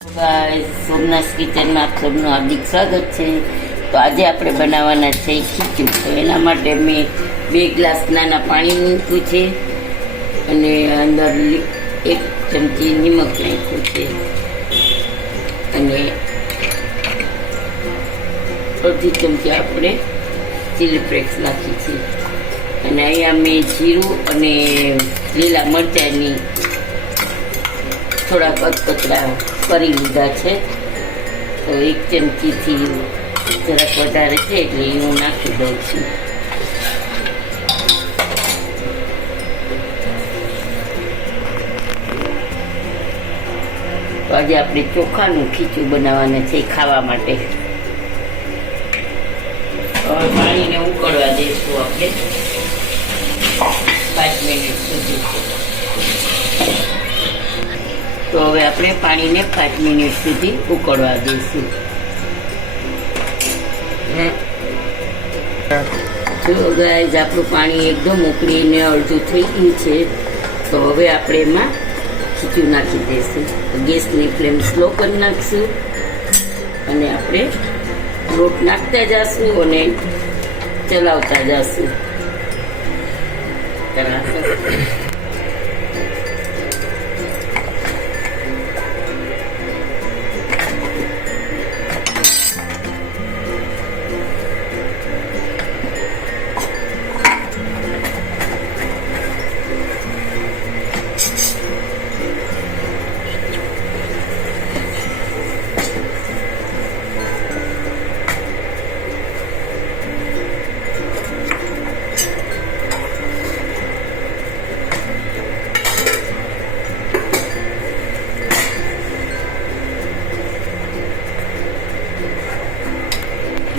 સોમનાથ કિચનમાં આપ સૌનું હાર્દિક સ્વાગત છે. તો આજે આપણે બનાવવાના છે ખીચું તો એના માટે મેં બે ગ્લાસ નાના પાણી મૂક્યું છે અને અંદર એક ચમચી નિમક નાખ્યું છે. અને અડધી ચમચી આપણે ચીલી ફ્લેક્સ નાખી છે. અને અહીંયા મેં જીરું અને લીલા મરચાંની થોડા કચકચરા કરી લીધા છે. તો એક ચમચીથી જરાક વધારે છે એટલે એ હું નાખી દઉં છું. તો આજે આપણે ચોખાનું ખીચું બનાવવાના છે ખાવા માટે. પાણીને ઉકળવા દઈશું આપણે. પાંચ મિનિટ સુધી. તો હવે આપણે પાણીને પાંચ મિનિટ સુધી ઉકળવા દઈશું. જો ગાઈઝ આપણું પાણી એકદમ ઉકળીને અડધું થઈ ગયું છે, તો હવે આપણે એમાં ખીચું નાખી દઈશું. ગેસની ફ્લેમ સ્લો કરી નાખશું અને આપણે લોટ નાખતા જશું અને ચલાવતા જશું.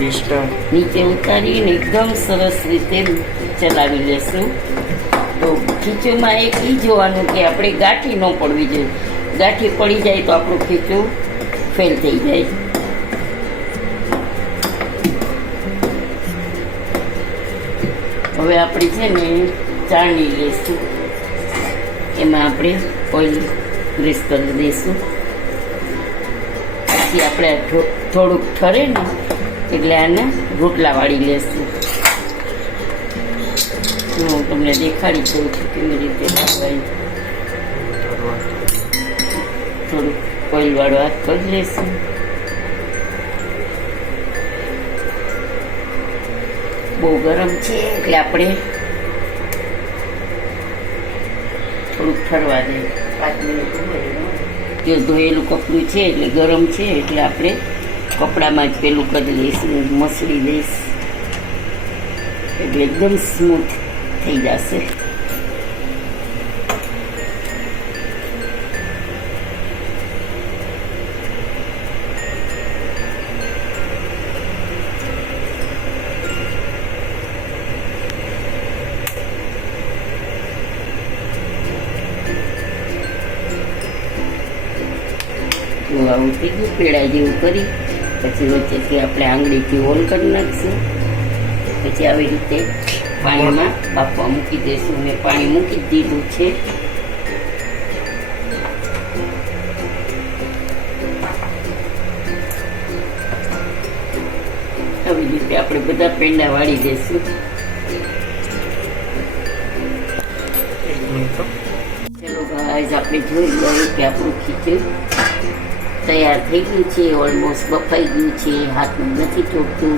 નીચે ઉતારીને એકદમ સરસ રીતે ચલાવી લેશું. તો ખીચુમાં એક એ જોવાનું કે આપણે ગાંઠી ન પડવી જોઈએ. ગાંઠી પડી જાય તો આપણું ખીચું ફેલ થઈ જાય. હવે આપણે છે ને ચાણી લઈશું એમાં આપણે ઓઇલ ગ્રીસ કરી દઈશું. પછી આપણે થોડુંક ઠરે ને એટલે આને રોટલા વાળી લેશું. હું તમને દેખાડી દઉં છું કેવી રીતે થોડુંક ઓઇલ વાળો હાથ કરી લેશું. બહુ ગરમ છે એટલે આપણે થોડુંક ઠરવા દઈએ. પાંચ મિનિટ જો ધોયેલું કપડું છે એટલે ગરમ છે એટલે આપણે કપડામાં જ પેલું કરી લઈશું મસળી દઈશ એટલે એકદમ સ્મૂથ થઈ જશે તો આવું થઈ ગયું પેડા જેવું કરી પછી વચ્ચેથી આપણે આંગળીથી હોલ કરી નાખશું પછી આવી રીતે પાણીમાં બાફવા મૂકી દઈશું મેં પાણી મૂકી દીધું છે. આવી રીતે આપણે બધા પેંડા વાળી દઈશું ચલો ગાઈઝ આપણે જોઈ લઈએ કે આપણું ખીચું તૈયાર થઈ ગયું છે ઓલમોસ્ટ બફાઈ ગયું છે, હાથમાં નથી ચોખતું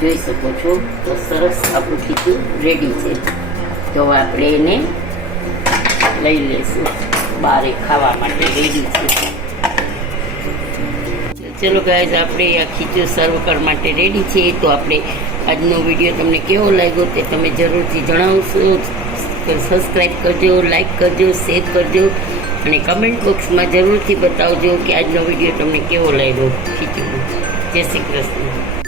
જોઈ શકો છો, તો સરસ આપણું ખીચું રેડી છે. તો આપણે એને લઈ લઈશું, બારે ખાવા માટે રેડી છે. ચલો ગાઈઝ આપણે આ ખીચું સર્વ કરવા માટે રેડી છે તો આપણે આજનો વીડિયો તમને કેવો લાગ્યો તે તમે જરૂરથી જણાવશો. સબસ્ક્રાઈબ કરજો લાઈક કરજો શેર કરજો. અને કમેન્ટ બોક્સમાં જરૂરથી બતાવજો કે આજનો વીડિયો તમને કેવો લાગ્યો. ખીચું જય શ્રી કૃષ્ણ.